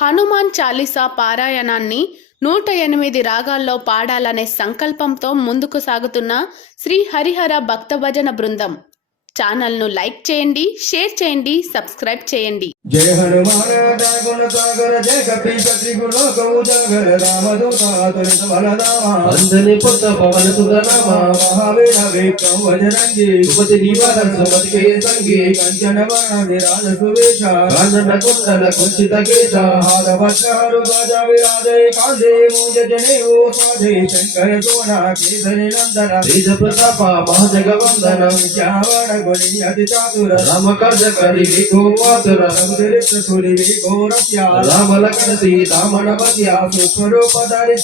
హనుమాన్ చాలీసా పారాయణాన్ని 108 రాగాల్లో పాడాలనే సంకల్పంతో ముందుకు సాగుతున్న శ్రీ హరిహర భక్త భజన బృందం. ఛానల్ను లైక్ చేయండి, షేర్ చేయండి, సబ్స్క్రైబ్ చేయండి. జయ హనుమాన గుణ సాగర జయ కపీపతి గులోక ఉజాగర రామదూతాతులిత బలరామ అంజని పుత్ర పవన సుధనామ మహావీర విక్రమ వజరంగి సుమతి నివార సుమతి కే సంగి కంచన వరణ విరాజ సువేష కాంచన కుండల కుంచిత కేశ హార వజ్రహరు ధ్వజ విరాజే కాందే మూజ జనేవు స్వాధే శంకర సోన కేసరి నందన తేజ ప్రతాప మహాజగవందన శ్యావణ గుణి అతి చాతుర రామ కార్య కరి గోవాతుర రామ లక్ష్మణ సీతామణ పద్య ಸ್ವರೂಪಧರಿ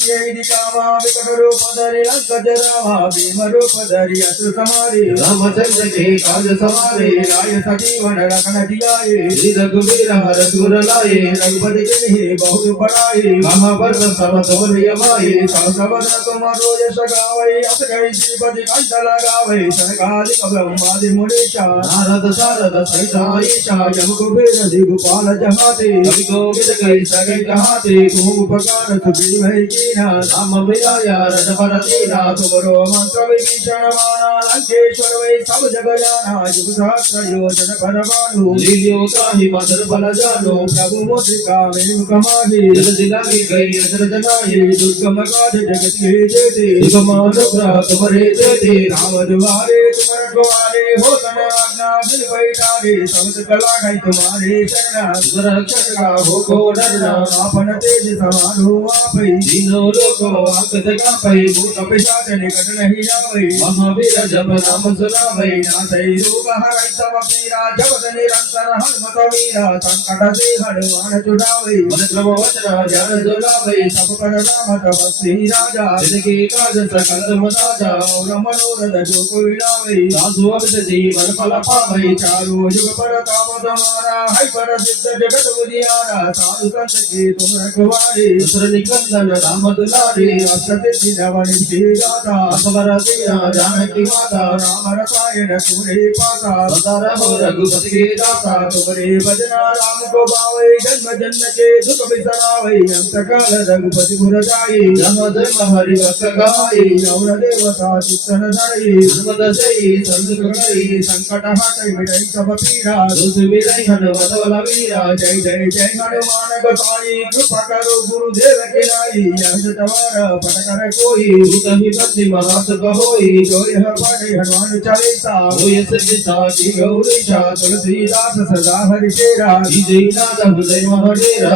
ಕಾಮ ವಿಕಟ ರೂಪಧರಿ ಲಂಕಜ ರಾಮ ಭೀಮ ರೂಪಧರಿ ಅಸು ಸಮಾರಿ ರಾಮಚಂದ್ರ ಕೆ ಕಾಜ ಸವಾರೆ ರಾಯ ಸಜೀವನ ರಕಣ ದಿಯಾಯೇ ಶ್ರೀ ರಘುವೀರ ಹರ ಸುರ ಲಾಯೇ रघुपति के बहुत बड़ाई महाभद्र समतोल्य माये सहस्रवदन तुम रोज सगावै अस गई श्रीपति कंठ लगावै सनकादिक ब्रह्मादि मुनीषा नारद शारद सहित ईशा जम कुबेर दिगपाल जहाते कवि गोविंद कई सगै कहाते तुम उपकार सुबी भई कीना राम मिलाया रज पर तीना तुमरो मंत्र विभीषण माना लंकेश्वर वै सब जग जाना युग सहस्र योजन पर बानु लील्यो ताहि मदर बल जानो प्रभु मुद्रिका मेरु कमाहि जल जिलागी गई अजर जनाये दुर्गम काज जगत के जेते सुगमानुग्रह तुम्हारे देते राम दुआरे तुम रखवारे हो तन आज्ञा बिन बैठारे समस्त कला गई तुम्हारे शरण रक्षक का हो को डरना आपन तेज समारो आपै तीनों लोको आकत कापै भूत पिशाच निकट नहीं जावै महावीर जप नाम सुनावै नाथै रोग हरै तव पीरा जपत निरंतर हनुमत वीरा संकट से हनुमान छुड़ावै मन क्रम वचन ध्यान दुलावै सब पर राम तपस्वी राजा जिनके काज सकल तुम साजा और मनोरथ जो कोई लावै सासु अमित जीवन फल पावै चारों युग पर ताप तुम्हारा है पर सिद्ध जगत बुझियारा साधु संत के तुम रखवारे असुर निकंदन राम दुलारे अष्टसिद्धि नवनिधि दाता असवर दीना जानकी माता राम रसायन तुम्हारे पासा सदा रहो रघुपति के दाता तुम्हारे भजना राम को पावै जन्म जन्म के दुख बिसरावै अंत काल रघुपति पुर जाई जम जम हरि भक्त गाई गौर देवता चित्तन धरई हनुमत सई संत कई संकट हटै मिटै सब पीरा दुख मिलै हनुमत बल वीरा जय जय जय हनुमान गोसाई कृपा करो गुरुदेव की नाई यह तवार पट कर कोई भूत ही बंदी महासुख होई जो यह पढ़े हनुमान चालीसा होय सिद्धि साची गौरीशा तुलसीदास सदा हरि तेरा विजयनाथ हृदय महडेरा।